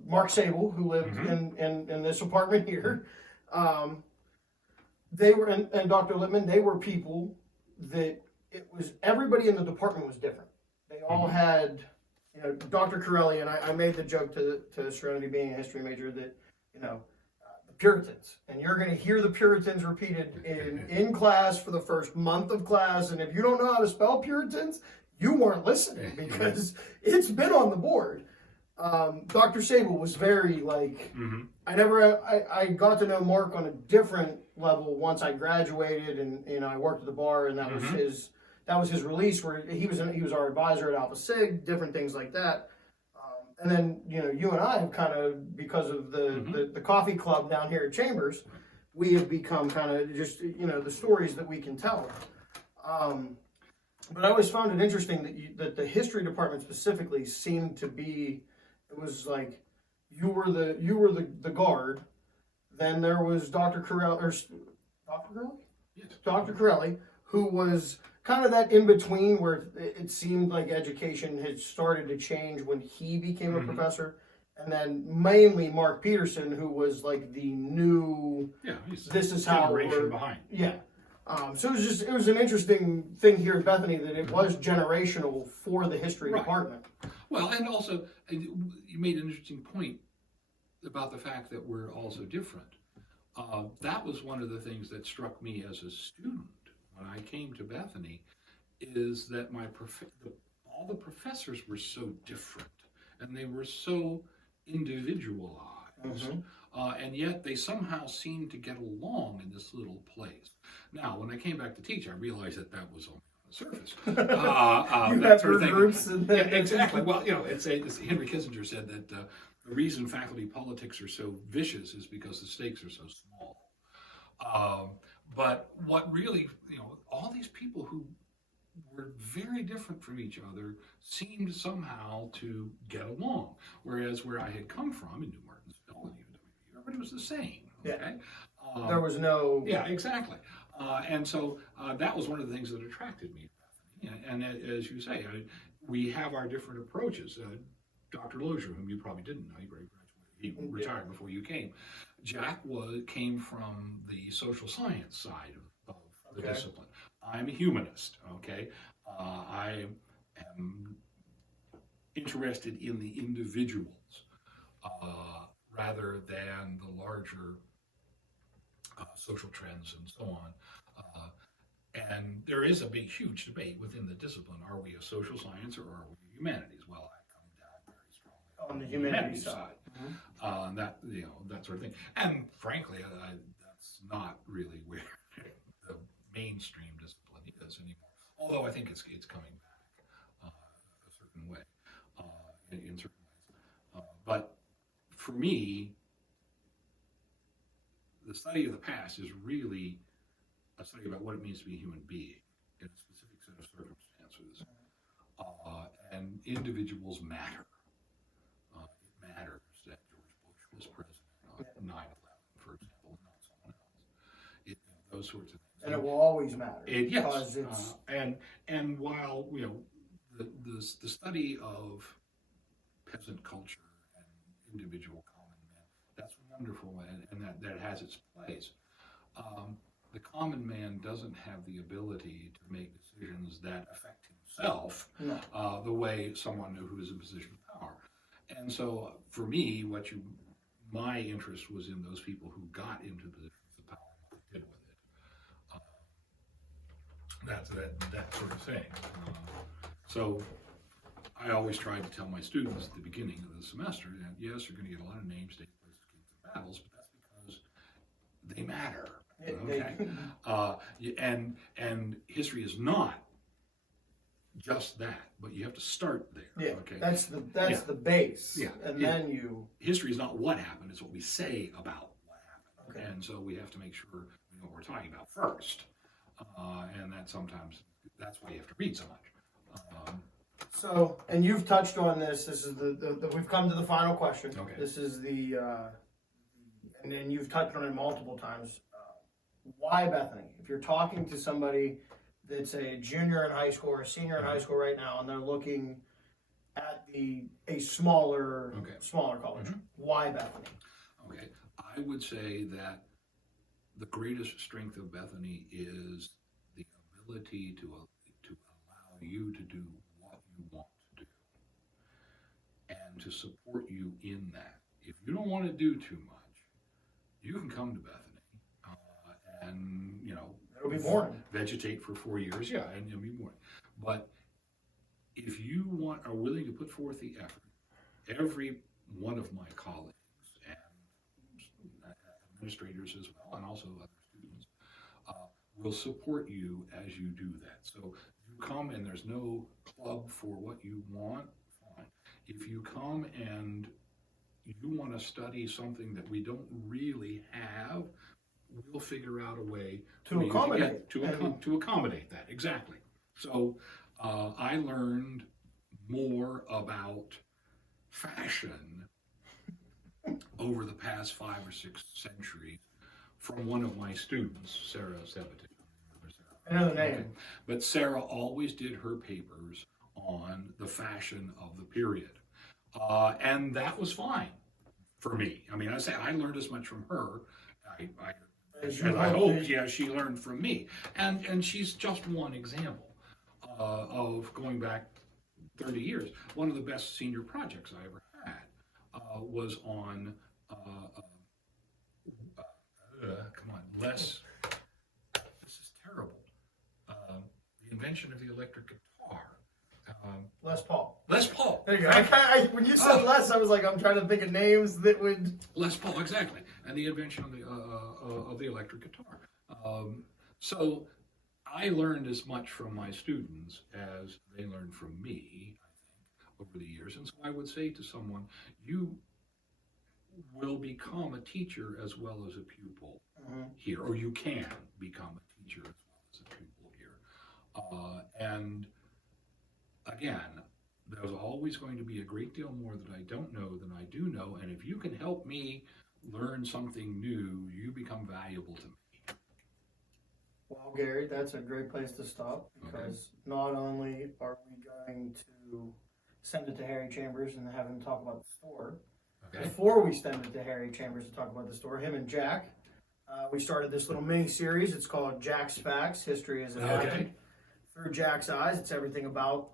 Mark Sable, who lived in this apartment here. They were, and Dr. Lippman, they were people that it was, everybody in the department was different. They all had, Dr. Corelli, and I made the joke to Serenity being a history major that, the Puritans, and you're going to hear the Puritans repeated in class for the first month of class, and if you don't know how to spell Puritans, you weren't listening because it's been on the board. Dr. Sable was very I got to know Mark on a different level once I graduated, and I worked at the bar, and that was his release where he was our advisor at Alpha Sig, different things like that. And then you and I have kind of, because of the coffee club down here at Chambers, we have become kind of just the stories that we can tell. But I always found it interesting that the history department specifically seemed to be. It was like you were the guard. Then there was Dr. Corelli, Dr. Corelli, who was kind of that in between where it seemed like education had started to change when he became a professor, and then mainly Mark Peterson, who was like the new. Yeah, this is how we're behind. Yeah. So it was an interesting thing here at Bethany that it was generational for the history department. Well, and also, you made an interesting point about the fact that we're all so different. That was one of the things that struck me as a student when I came to Bethany, is that all the professors were so different, and they were so individualized, and yet they somehow seemed to get along in this little place. Now, when I came back to teach, I realized that was only on the surface. That sort of thing. Groups and yeah, exactly. Well, it's Henry Kissinger said that the reason faculty politics are so vicious is because the stakes are so small. But what really, all these people who were very different from each other seemed somehow to get along. Whereas where I had come from in New Martinsville, and even everybody was the same. Okay? Yeah. There was no. Yeah, exactly. And so that was one of the things that attracted me. And as you say, we have our different approaches. Dr. Lozier, whom you probably didn't know, he retired before you came. Jack came from the social science side of the discipline. I'm a humanist, okay? I am interested in the individuals rather than the larger social trends and so on. And there is a big, huge debate within the discipline. Are we a social science or are we humanities? Well, I come down very strongly on the humanities side. That sort of thing. And frankly, that's not really where the mainstream discipline is anymore. Although I think it's coming back a certain way, in certain ways. But for me, the study of the past is really a study about what it means to be a human being in a specific set of circumstances. And individuals matter. It matters that George Bush was president on 9/11, for example, not someone else. Those sorts of things. And it will always matter. Yes. And while the study of peasant culture and individual common men That's wonderful, and that has its place. The common man doesn't have the ability to make decisions that affect himself the way someone who is in a position of power. And so, for me, my interest was in those people who got into positions of power and what they did with it. That sort of thing. So, I always tried to tell my students at the beginning of the semester that yes, you're going to get a lot of names, dates, places, games, and battles, but that's because they matter. Okay, and history is not just that, but you have to start there. Yeah, okay, that's the base. Yeah, and then history is not what happened; it's what we say about what happened. Okay. And so we have to make sure we know what we're talking about first, and that's why you have to read so much. So, and you've touched on this. This is we've come to the final question. Okay. This is and then you've touched on it multiple times. Why Bethany? If you're talking to somebody that's a junior in high school or a senior in high school right now, and they're looking at a smaller college, why Bethany? Okay, I would say that the greatest strength of Bethany is the ability to allow you to do what you want to do and to support you in that. If you don't want to do too much, you can come to Bethany and it'll be boring. Vegetate for 4 years, and it'll be boring. But if you are willing to put forth the effort, every one of my colleagues and administrators as well, and also other students, will support you as you do that. So you come and there's no club for what you want, fine. If you come and you want to study something that we don't really have, we'll figure out a way to accommodate to accommodate that. Exactly. So I learned more about fashion over the past 5 or 6 centuries from one of my students, Sarah Sebatin. I know the name. Okay. But Sarah always did her papers on the fashion of the period. And that was fine for me. I mean, I learned as much from her. I hope, she learned from me. And she's just one example of going back 30 years. One of the best senior projects I ever had was on, this is terrible. The invention of the electric guitar. Les Paul. Les Paul. There you go. When you said Les, I was like, I'm trying to think of names that would. Les Paul, exactly, and the invention of the electric guitar. So I learned as much from my students as they learned from me, I think, over the years. And so I would say to someone, you will become a teacher as well as a pupil here, or you can become a teacher as well as a pupil here. And again, there's always going to be a great deal more that I don't know than I do know, and if you can help me learn something new, you become valuable to me. Well, Gary, that's a great place to stop, because not only are we going to send it to Harry Chambers and have him talk about the store, before we send it to Harry Chambers to talk about the store, him and Jack, we started this little mini-series. It's called Jack's Facts, History as Enacted. Through Jack's eyes, it's everything about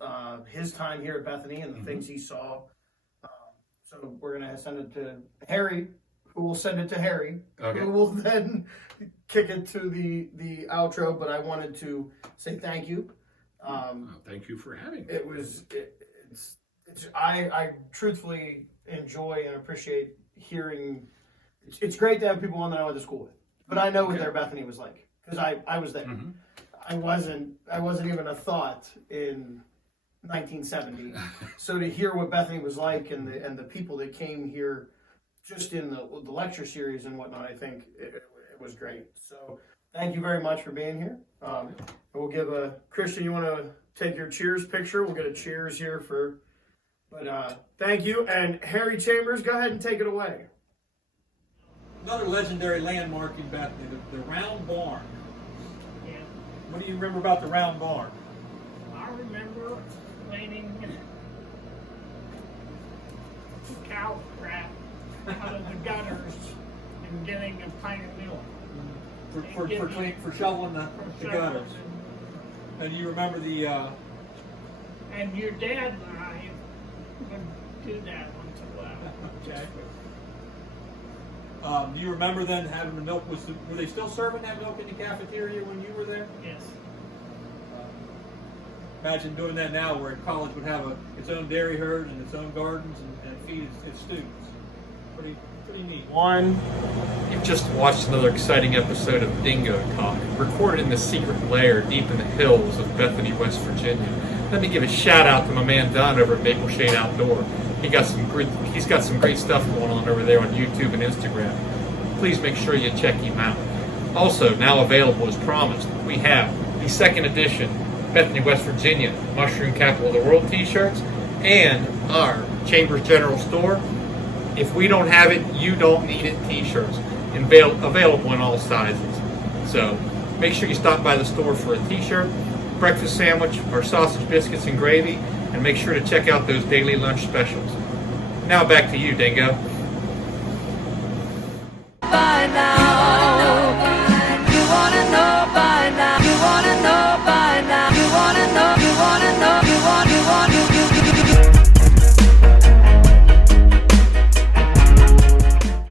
his time here at Bethany and the things he saw. So we're going to send it to Harry, who will send it to Harry, who will then kick it to the outro. But I wanted to say thank you. Thank you for having me. I truthfully enjoy and appreciate hearing. It's great to have people on that I went to school with, but I know what their Bethany was like, because I was there. I wasn't even a thought in 1970. So to hear what Bethany was like and the people that came here just in the lecture series and whatnot, I think it was great. So thank you very much for being here. We'll give Christian, you want to take your cheers picture? We'll get a cheers here but thank you. And Harry Chambers, go ahead and take it away. Another legendary landmark in Bethany, the Round Barn. What do you remember about the Round Barn? I remember cleaning cow crap out of the gutters and getting a pint of milk. For shoveling the gutters. And you remember the And your dad and I would do that once in a while. exactly. Do you remember then having the milk? Were they still serving that milk in the cafeteria when you were there? Yes. Imagine doing that now, where college would have its own dairy herd and its own gardens and feed its students. Pretty neat. You've just watched another exciting episode of Dingo Talk, recorded in the secret lair deep in the hills of Bethany, West Virginia. Let me give a shout out to my man Don over at Maple Shade Outdoor. He's got some great stuff going on over there on YouTube and Instagram. Please make sure you check him out. Also, now available as promised, we have the second edition Bethany, West Virginia Mushroom Capital of the World t-shirts and our Chambers General Store. If we don't have it, you don't need it t-shirts. Available in all sizes. So make sure you stop by the store for a t-shirt, breakfast sandwich, or sausage biscuits and gravy, and make sure to check out those daily lunch specials. Now back to you, Dingo. By now.